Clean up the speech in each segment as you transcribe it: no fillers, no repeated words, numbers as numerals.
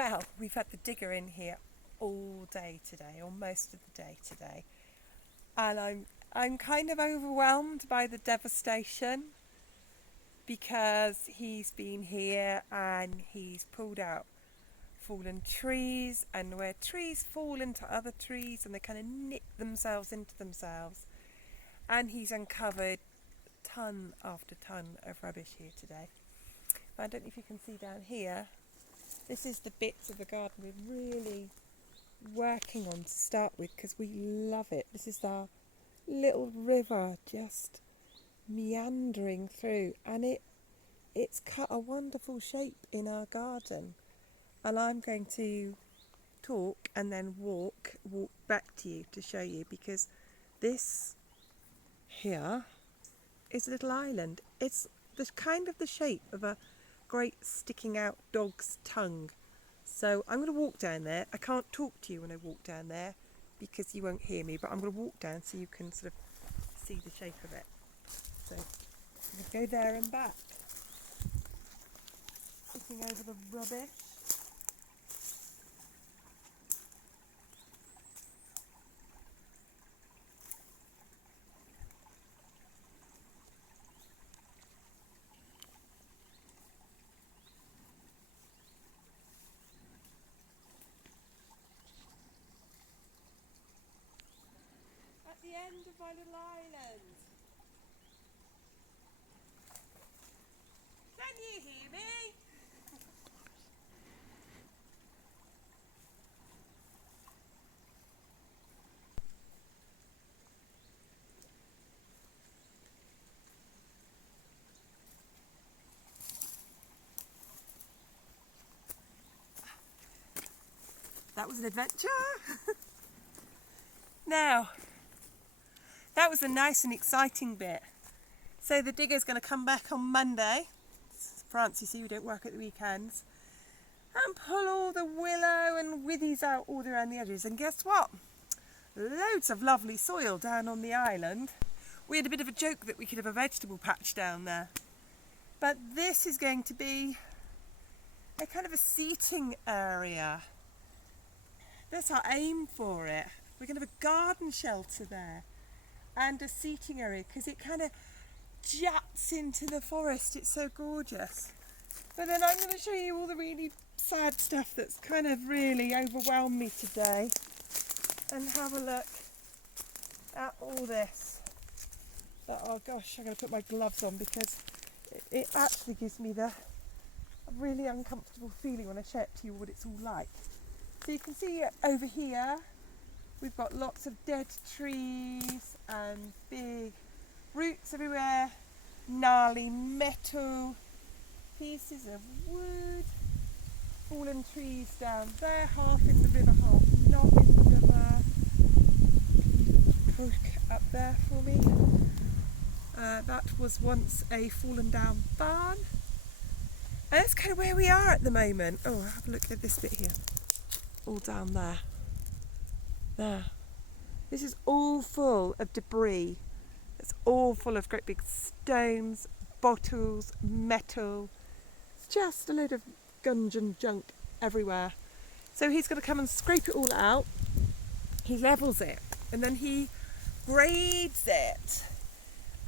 Well, we've had the digger in here all day today, or most of the day today, and I'm kind of overwhelmed by the devastation because he's been here and he's pulled out fallen trees, and where trees fall into other trees and they kind of knit themselves into themselves, and he's uncovered ton after ton of rubbish here today. I don't know if you can see down here. This is the bits of the garden we're really working on to start with because we love it. This is our little river just meandering through, and it's cut a wonderful shape in our garden. And I'm going to talk and then walk back to you to show you, because this here is a little island. It's the kind of the shape of a great sticking out dog's tongue. So I'm going to walk down there. I can't talk to you when I walk down there because you won't hear me, but I'm going to walk down so you can sort of see the shape of it. So I'm going to go there and back, looking over the rubbish. At the end of my little island. Can you hear me? That was an adventure. Now, that was a nice and exciting bit. So the digger's going to come back on Monday. France, you see, we don't work at the weekends. And pull all the willow and withies out all around the edges. And guess what? Loads of lovely soil down on the island. We had a bit of a joke that we could have a vegetable patch down there. But this is going to be a kind of a seating area. That's our aim for it. We're going to have a garden shelter there and a seating area because it kind of juts into the forest. It's so gorgeous. But then I'm going to show you all the really sad stuff that's kind of really overwhelmed me today, and have a look at all this. Oh gosh, I'm going to put my gloves on because it actually gives me the really uncomfortable feeling when I show it to you what it's all like. So you can see over here we've got lots of dead trees and big roots everywhere, gnarly metal, pieces of wood, fallen trees down there, half in the river, half not in the river. Poke up there for me. That was once a fallen down barn. And that's kind of where we are at the moment. Oh, have a look at this bit here. All down there. There. This is all full of debris. It's all full of great big stones, bottles, metal. It's just a load of gunge and junk everywhere. So he's going to come and scrape it all out. He levels it and then he grades it.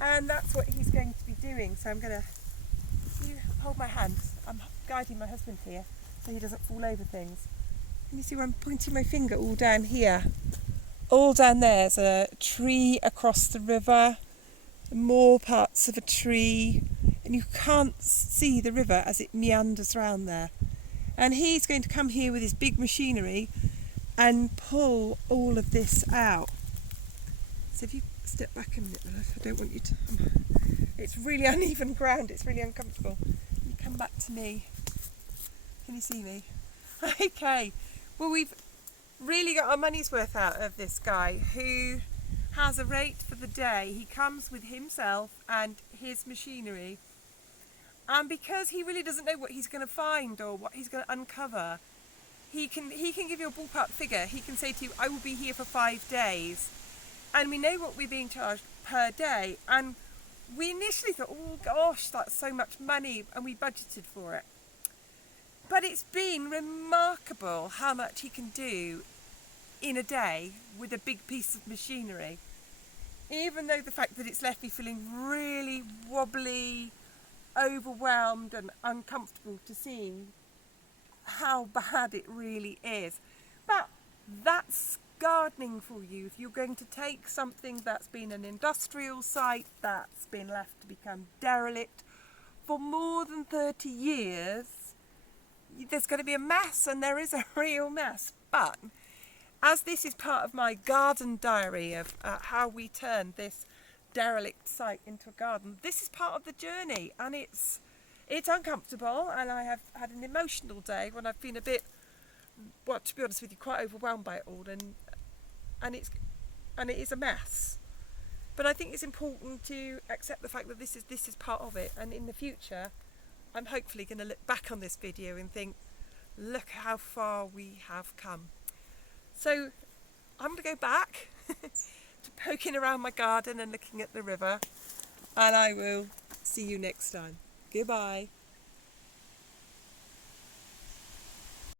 And that's what he's going to be doing. So I'm going to, you hold my hand. I'm guiding my husband here so he doesn't fall over things. Can you see where I'm pointing my finger? All down here. All down there's a tree across the river, more parts of a tree, and you can't see the river as it meanders around there. And he's going to come here with his big machinery and pull all of this out. So if you step back a minute, I don't want you to... It's really uneven ground, it's really uncomfortable. You come back to me. Can you see me? Okay. Well, we've really got our money's worth out of this guy who has a rate for the day. He comes with himself and his machinery, and because he really doesn't know what he's going to find or what he's going to uncover, he can give you a ballpark figure. He can say to you, I will be here for 5 days, and we know what we're being charged per day. And we initially thought, oh gosh, that's so much money, and we budgeted for it. But it's been remarkable how much he can do in a day with a big piece of machinery. Even though the fact that it's left me feeling really wobbly, overwhelmed and uncomfortable to see how bad it really is. But that's gardening for you. If you're going to take something that's been an industrial site, that's been left to become derelict for more than 30 years, there's going to be a mess, and there is a real mess. But as this is part of my garden diary of how we turned this derelict site into a garden, this is part of the journey, and it's uncomfortable, and I have had an emotional day when I've been a bit, well, to be honest with you, quite overwhelmed by it all, and it is a mess. But I think it's important to accept the fact that this is part of it, and in the future I'm hopefully going to look back on this video and think, look how far we have come. So I'm going to go back to poking around my garden and looking at the river, and I will see you next time. Goodbye.